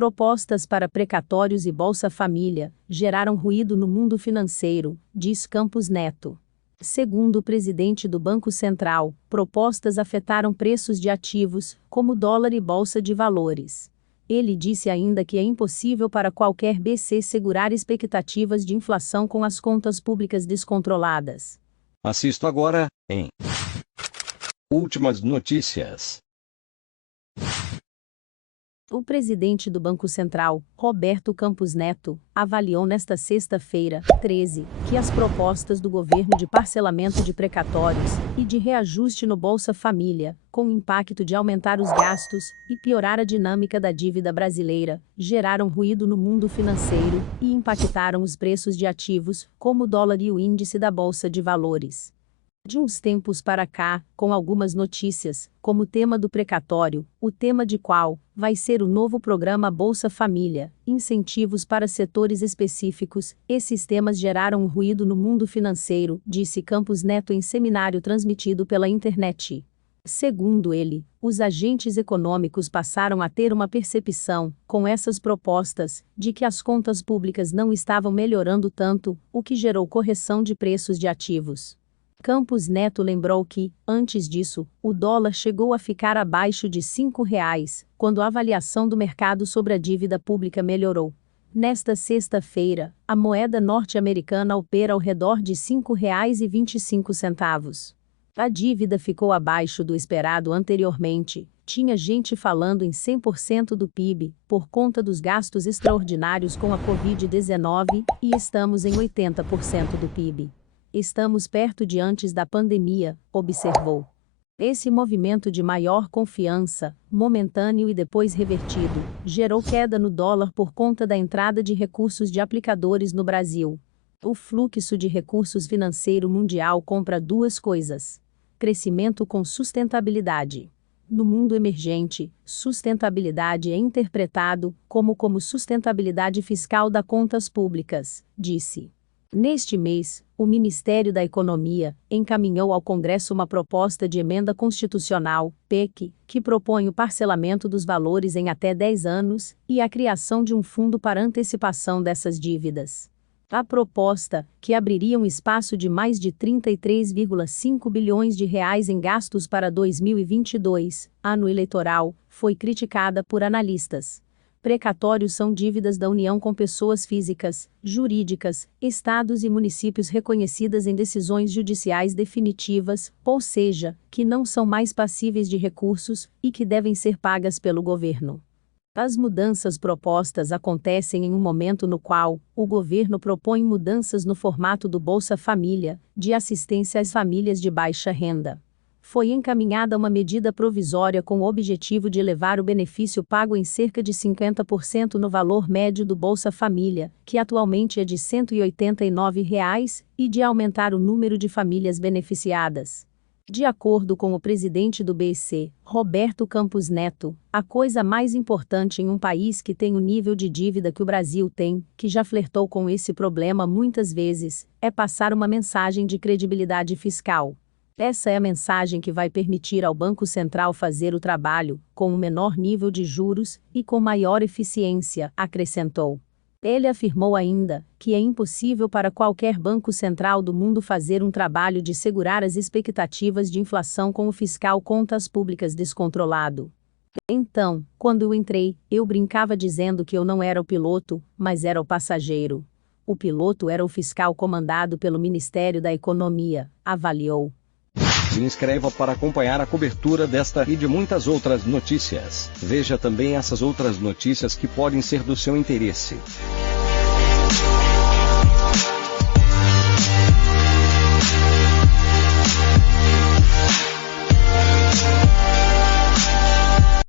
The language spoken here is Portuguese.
Propostas para precatórios e Bolsa Família geraram ruído no mundo financeiro, diz Campos Neto. Segundo o presidente do Banco Central, propostas afetaram preços de ativos, como dólar e bolsa de valores. Ele disse ainda que é impossível para qualquer BC segurar expectativas de inflação com as contas públicas descontroladas. Assisto agora, em Últimas Notícias. O presidente do Banco Central, Roberto Campos Neto, avaliou nesta sexta-feira, 13, que as propostas do governo de parcelamento de precatórios e de reajuste no Bolsa Família, com o impacto de aumentar os gastos e piorar a dinâmica da dívida brasileira, geraram ruído no mundo financeiro e impactaram os preços de ativos, como o dólar e o índice da Bolsa de Valores. De uns tempos para cá, com algumas notícias, como o tema do precatório, o tema de qual vai ser o novo programa Bolsa Família, incentivos para setores específicos, esses temas geraram um ruído no mundo financeiro, disse Campos Neto em seminário transmitido pela internet. Segundo ele, os agentes econômicos passaram a ter uma percepção, com essas propostas, de que as contas públicas não estavam melhorando tanto, o que gerou correção de preços de ativos. Campos Neto lembrou que, antes disso, o dólar chegou a ficar abaixo de R$ 5,00, quando a avaliação do mercado sobre a dívida pública melhorou. Nesta sexta-feira, a moeda norte-americana opera ao redor de R$ 5,25. A dívida ficou abaixo do esperado anteriormente, tinha gente falando em 100% do PIB, por conta dos gastos extraordinários com a Covid-19, e estamos em 80% do PIB. Estamos perto de antes da pandemia, observou. Esse movimento de maior confiança, momentâneo e depois revertido, gerou queda no dólar por conta da entrada de recursos de aplicadores no Brasil. O fluxo de recursos financeiro mundial compra duas coisas: crescimento com sustentabilidade. No mundo emergente, sustentabilidade é interpretado como sustentabilidade fiscal das contas públicas, disse. Neste mês, o Ministério da Economia encaminhou ao Congresso uma proposta de emenda constitucional, PEC, que propõe o parcelamento dos valores em até 10 anos e a criação de um fundo para antecipação dessas dívidas. A proposta, que abriria um espaço de mais de 33,5 bilhões de reais em gastos para 2022, ano eleitoral, foi criticada por analistas. Precatórios são dívidas da União com pessoas físicas, jurídicas, estados e municípios reconhecidas em decisões judiciais definitivas, ou seja, que não são mais passíveis de recursos e que devem ser pagas pelo governo. As mudanças propostas acontecem em um momento no qual o governo propõe mudanças no formato do Bolsa Família, de assistência às famílias de baixa renda. Foi encaminhada uma medida provisória com o objetivo de elevar o benefício pago em cerca de 50% no valor médio do Bolsa Família, que atualmente é de R$ 189, e de aumentar o número de famílias beneficiadas. De acordo com o presidente do BC, Roberto Campos Neto, a coisa mais importante em um país que tem o nível de dívida que o Brasil tem, que já flertou com esse problema muitas vezes, é passar uma mensagem de credibilidade fiscal. Essa é a mensagem que vai permitir ao Banco Central fazer o trabalho, com um menor nível de juros e com maior eficiência, acrescentou. Ele afirmou ainda que é impossível para qualquer banco central do mundo fazer um trabalho de segurar as expectativas de inflação com o fiscal contas públicas descontrolado. Então, quando eu entrei, eu brincava dizendo que eu não era o piloto, mas era o passageiro. O piloto era o fiscal comandado pelo Ministério da Economia, avaliou. Se inscreva para acompanhar a cobertura desta e de muitas outras notícias. Veja também essas outras notícias que podem ser do seu interesse.